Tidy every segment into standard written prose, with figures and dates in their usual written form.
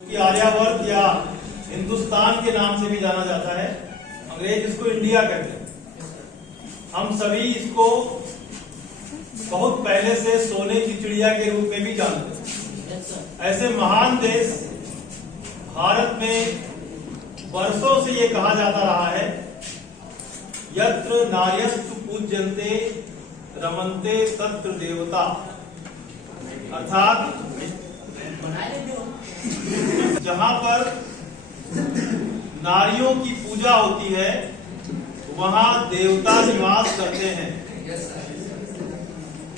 कि आर्यावर्त या हिंदुस्तान के नाम से भी जाना जाता है। अंग्रेज इसको इंडिया कहते हैं। हम सभी इसको बहुत पहले से सोने की चिड़िया के रूप में भी जानते हैं। ऐसे महान देश भारत में वर्षों से ये कहा जाता रहा है, यत्र नार्यस्तु पूज्यन्ते रमन्ते तत्र देवता, अर्थात जहां पर नारियों की पूजा होती है वहां देवता निवास करते हैं।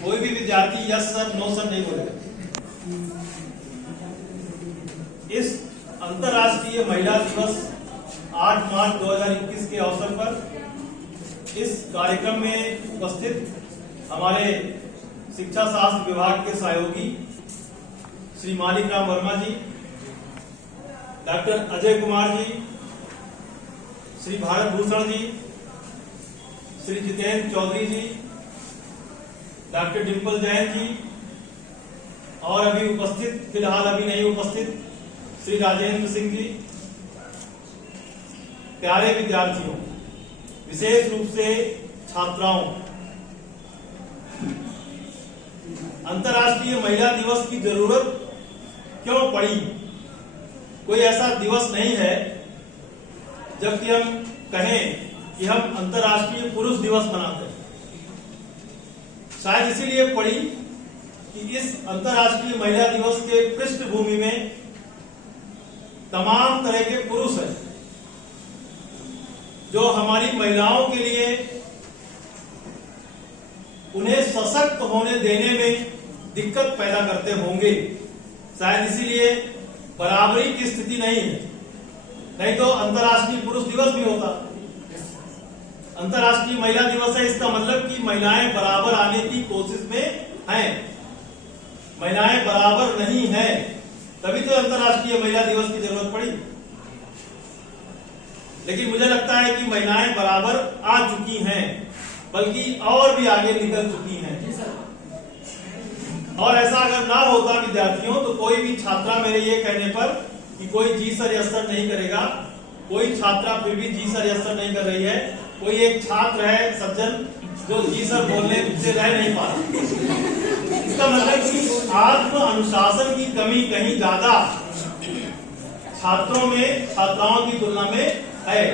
कोई भी विद्यार्थी यस सर नो सर नहीं बोलेगा। इस अंतर्राष्ट्रीय महिला दिवस 8 मार्च 2021 के अवसर पर इस कार्यक्रम में उपस्थित हमारे शिक्षा शास्त्र विभाग के सहयोगी श्री मालिक राम वर्मा जी, डॉक्टर अजय कुमार जी, श्री भारत भूषण जी, श्री जितेंद्र चौधरी जी, डॉक्टर डिम्पल जैन जी और अभी उपस्थित फिलहाल अभी नहीं उपस्थित श्री राजेंद्र सिंह जी। प्यारे विद्यार्थियों, विशेष रूप से छात्राओं, अंतर्राष्ट्रीय महिला दिवस की जरूरत क्यों पड़ी? कोई ऐसा दिवस नहीं है जबकि हम कहें कि हम अंतर्राष्ट्रीय पुरुष दिवस मनाते हैं। शायद इसीलिए पड़ी कि इस अंतर्राष्ट्रीय महिला दिवस के पृष्ठभूमि में तमाम तरह के पुरुष हैं जो हमारी महिलाओं के लिए उन्हें सशक्त होने देने में दिक्कत पैदा करते होंगे। शायद इसीलिए बराबरी की स्थिति नहीं है, नहीं तो अंतर्राष्ट्रीय पुरुष दिवस भी होता। अंतर्राष्ट्रीय महिला दिवस है, इसका मतलब कि महिलाएं बराबर आने की कोशिश में हैं। महिलाएं बराबर नहीं हैं, तभी तो अंतर्राष्ट्रीय महिला दिवस की जरूरत पड़ी। लेकिन मुझे लगता है कि महिलाएं बराबर आ चुकी हैं, बल्कि और भी आगे निकल चुकी हैं। और ऐसा अगर ना होता विद्यार्थियों, तो कोई भी छात्रा मेरे ये कहने पर कि कोई जी सर यस सर नहीं करेगा, कोई छात्रा फिर भी जी सर यस सर नहीं कर रही है, कोई एक छात्र है सज्जन जो जी सर बोलने से रह नहीं पा रहा। इसका मतलब कि आत्म अनुशासन की कमी कहीं ज्यादा छात्रों में छात्राओं की तुलना में है।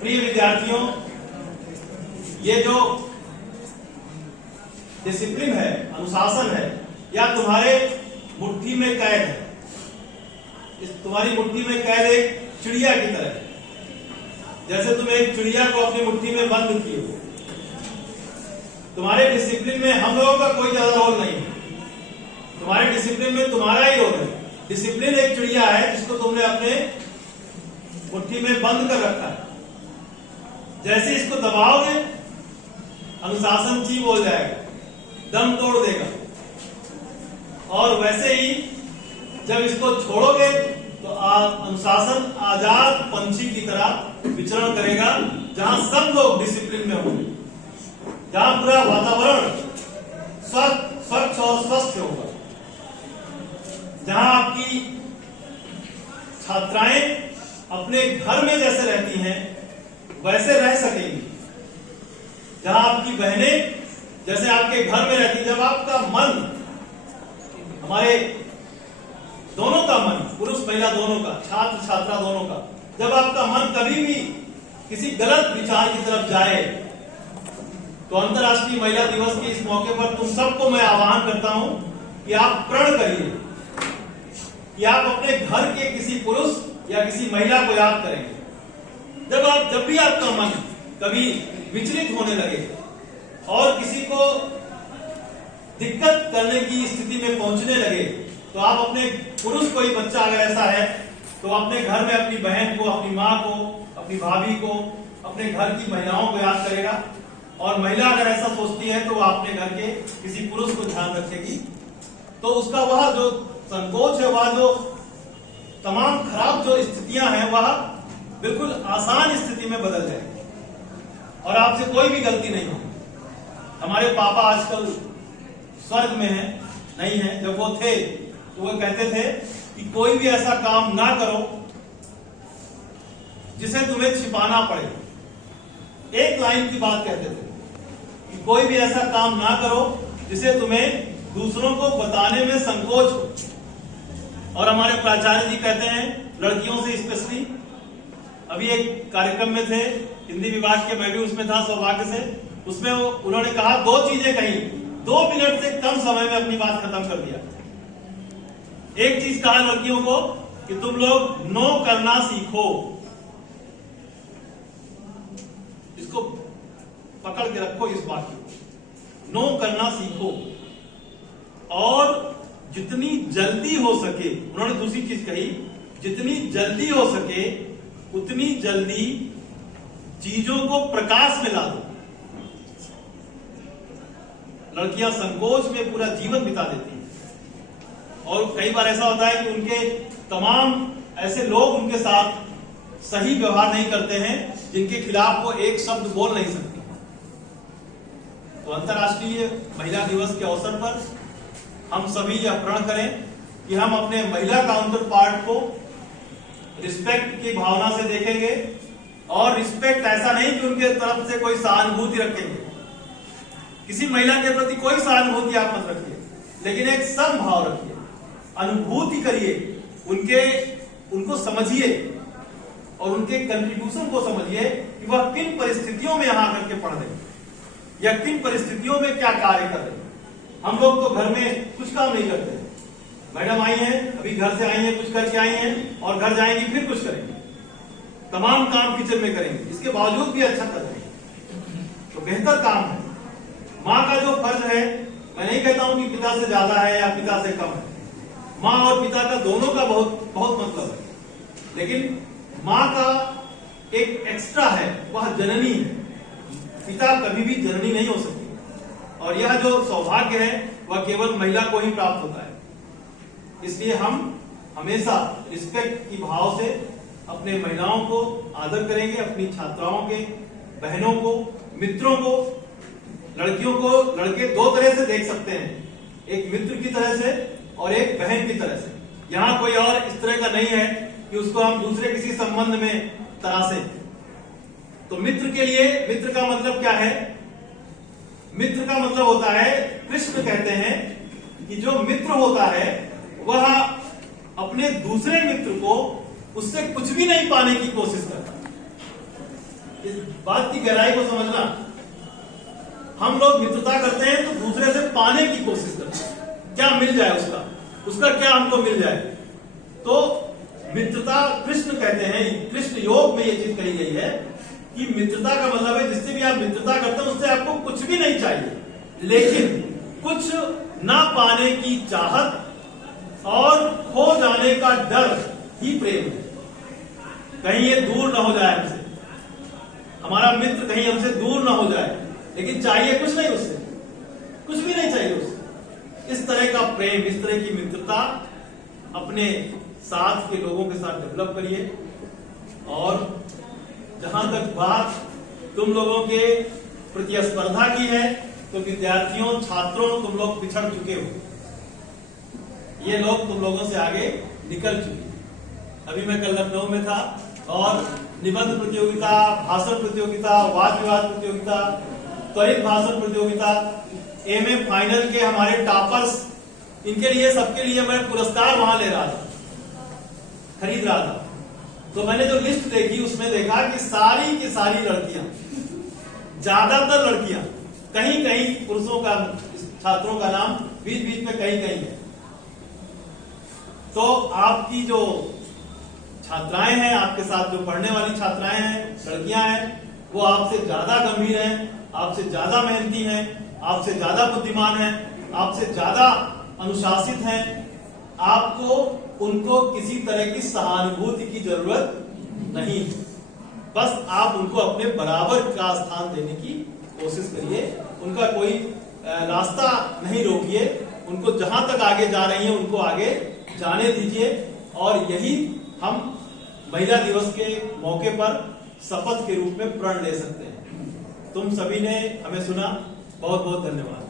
प्रिय विद्यार्थियों, ये जो डिसिप्लिन है, अनुशासन है, या तुम्हारे मुट्ठी में कैद है। तुम्हारी मुट्ठी में कैद एक चिड़िया की तरह है। जैसे तुम एक चिड़िया को अपनी मुट्ठी में बंद किए हो। तुम्हारे डिसिप्लिन में हम लोगों का कोई ज्यादा रोल नहीं है। तुम्हारे डिसिप्लिन में तुम्हारा ही रोल है। डिसिप्लिन एक चिड़िया है जिसको तुमने अपने मुट्ठी में बंद कर रखा है। जैसे इसको दबाओगे, अनुशासन ची बोल जाएगा, दम तोड़ देगा। और वैसे ही जब इसको छोड़ोगे तो अनुशासन आजाद पंछी की तरह विचरण करेगा, जहां सब लोग डिसिप्लिन में होंगे, जहां पूरा वातावरण स्वच्छ और स्वस्थ होगा, जहां आपकी छात्राएं अपने घर में जैसे रहती हैं वैसे रह सकेंगी, जहां आपकी बहनें जैसे आपके घर में रहती। जब आपका मन, हमारे दोनों का मन, पुरुष महिला दोनों का, छात्र छात्रा दोनों का, जब आपका मन कभी भी किसी गलत विचार की तरफ जाए, तो अंतर्राष्ट्रीय महिला दिवस के इस मौके पर तुम सबको मैं आह्वान करता हूं कि आप प्रण करिए कि आप अपने घर के किसी पुरुष या किसी महिला को याद करेंगे। जब भी आपका मन कभी विचलित होने लगे और किसी को दिक्कत करने की स्थिति में पहुंचने लगे, तो आप अपने पुरुष, कोई बच्चा अगर ऐसा है तो अपने घर में अपनी बहन को, अपनी माँ को, अपनी भाभी को, अपने घर की महिलाओं को याद करेगा। और महिला अगर ऐसा सोचती है तो वह अपने घर के किसी पुरुष को ध्यान रखेगी, तो उसका वह जो संकोच है, वह जो तमाम खराब जो स्थितियां हैं, वह बिल्कुल आसान स्थिति में बदल जाएगी और आपसे कोई भी गलती नहीं होगी। हमारे पापा आजकल स्वर्ग में है, नहीं है, जब वो थे तो वो कहते थे कि कोई भी ऐसा काम ना करो जिसे तुम्हें छिपाना पड़े। एक लाइन की बात कहते थे कि कोई भी ऐसा काम ना करो जिसे तुम्हें दूसरों को बताने में संकोच हो। और हमारे प्राचार्य जी कहते हैं लड़कियों से स्पेशली, अभी एक कार्यक्रम में थे हिंदी विभाग के, मैं भी उसमें था सौभाग्य से, उसमें उन्होंने कहा 2 चीजें कही, 2 मिनट से कम समय में अपनी बात खत्म कर दिया। एक चीज कहा लड़कियों को कि तुम लोग नो करना सीखो, इसको पकड़ के रखो इस बात को, नो करना सीखो। और जितनी जल्दी हो सके, उन्होंने दूसरी चीज कही, जितनी जल्दी हो सके उतनी जल्दी चीजों को प्रकाश में ला दो। लड़कियां संकोच में पूरा जीवन बिता देती हैं और कई बार ऐसा होता है कि उनके तमाम ऐसे लोग उनके साथ सही व्यवहार नहीं करते हैं जिनके खिलाफ वो एक शब्द बोल नहीं सकती। तो अंतर्राष्ट्रीय महिला दिवस के अवसर पर हम सभी यह प्रण करें कि हम अपने महिला काउंटर पार्ट को रिस्पेक्ट की भावना से देखेंगे। और रिस्पेक्ट ऐसा नहीं कि उनके तरफ से कोई सहानुभूति रखेंगे, किसी महिला के प्रति कोई सहानुभूति आप मत रखिए, लेकिन एक समभाव रखिए, अनुभूति करिए, उनको समझिए और उनके कंट्रीब्यूशन को समझिए कि वह किन परिस्थितियों में यहां करके पढ़ रहे हैं या किन परिस्थितियों में क्या कार्य कर रहे हैं। हम लोग तो घर में कुछ काम नहीं करते, मैडम आई हैं, अभी घर से आई हैं, कुछ करके आई हैं और घर जाएंगी फिर कुछ करेंगे, तमाम काम किचन में करेंगे, इसके बावजूद भी अच्छा कर रहे हैं तो बेहतर काम है। माँ का जो फर्ज है, मैं नहीं कहता हूं कि पिता से ज्यादा है या पिता से कम है, माँ और पिता का दोनों का बहुत बहुत मतलब है, लेकिन माँ का एक एक्स्ट्रा है, वह जननी है, पिता कभी भी जननी नहीं हो सकती। और यह जो सौभाग्य है वह केवल महिला को ही प्राप्त होता है। इसलिए हम हमेशा रिस्पेक्ट की भाव से अपने महिलाओं को आदर करेंगे, अपनी छात्राओं के, बहनों को, मित्रों को। लड़कियों को लड़के 2 तरह से देख सकते हैं, एक मित्र की तरह से और एक बहन की तरह से। यहां कोई और इस तरह का नहीं है कि उसको हम दूसरे किसी संबंध में तराशें। तो मित्र के लिए, मित्र का मतलब क्या है? मित्र का मतलब होता है, कृष्ण कहते हैं कि जो मित्र होता है वह अपने दूसरे मित्र को उससे कुछ भी नहीं पाने की कोशिश करता। इस बात की गहराई को समझना। हम लोग मित्रता करते हैं तो दूसरे से पाने की कोशिश करते हैं, क्या मिल जाए उसका क्या हमको मिल जाए। तो मित्रता, कृष्ण कहते हैं, कृष्ण योग में ये चीज कही गई है कि मित्रता का मतलब है जिससे भी आप मित्रता करते हैं उससे आपको कुछ भी नहीं चाहिए, लेकिन कुछ ना पाने की चाहत और खो जाने का डर ही प्रेम है। कहीं ये दूर ना हो जाए हमसे, हमारा मित्र कहीं हमसे दूर ना हो जाए, लेकिन चाहिए कुछ नहीं उससे, कुछ भी नहीं चाहिए उससे। इस तरह का प्रेम, इस तरह की मित्रता अपने साथ के लोगों के साथ डेवलप करिए। और जहां तक बात तुम लोगों के प्रतिस्पर्धा की है, तो विद्यार्थियों, छात्रों, तुम लोग पिछड़ चुके हो, ये लोग तुम लोगों से आगे निकल चुके। अभी मैं कल लखनऊ में था और निबंध प्रतियोगिता, भाषण प्रतियोगिता, वाद विवाद प्रतियोगिता, त्वरित भाषण प्रतियोगिता, एमए फाइनल के हमारे टॉपर्स, इनके लिए, सबके लिए मैं पुरस्कार वहां ले रहा था, खरीद रहा था। तो मैंने जो लिस्ट देखी उसमें देखा कि सारी की सारी लड़कियां, ज्यादातर लड़कियां, कहीं कहीं पुरुषों का, छात्रों का नाम बीच बीच में कहीं कहीं है। तो आपकी जो छात्राएं हैं, आपके साथ जो पढ़ने वाली छात्राएं हैं, लड़कियां हैं, वो आपसे ज्यादा गंभीर हैं, आपसे ज्यादा मेहनती हैं, आपसे ज्यादा बुद्धिमान हैं, आपसे ज्यादा अनुशासित हैं। आपको उनको किसी तरह की सहानुभूति की जरूरत नहीं है, बस आप उनको अपने बराबर का स्थान देने की कोशिश करिए। उनका कोई रास्ता नहीं रोकिए, उनको जहां तक आगे जा रही हैं उनको आगे जाने दीजिए। और यही हम महिला दिवस के मौके पर शपथ के रूप में प्रण ले सकते हैं। तुम सभी ने हमें सुना, बहुत बहुत धन्यवाद।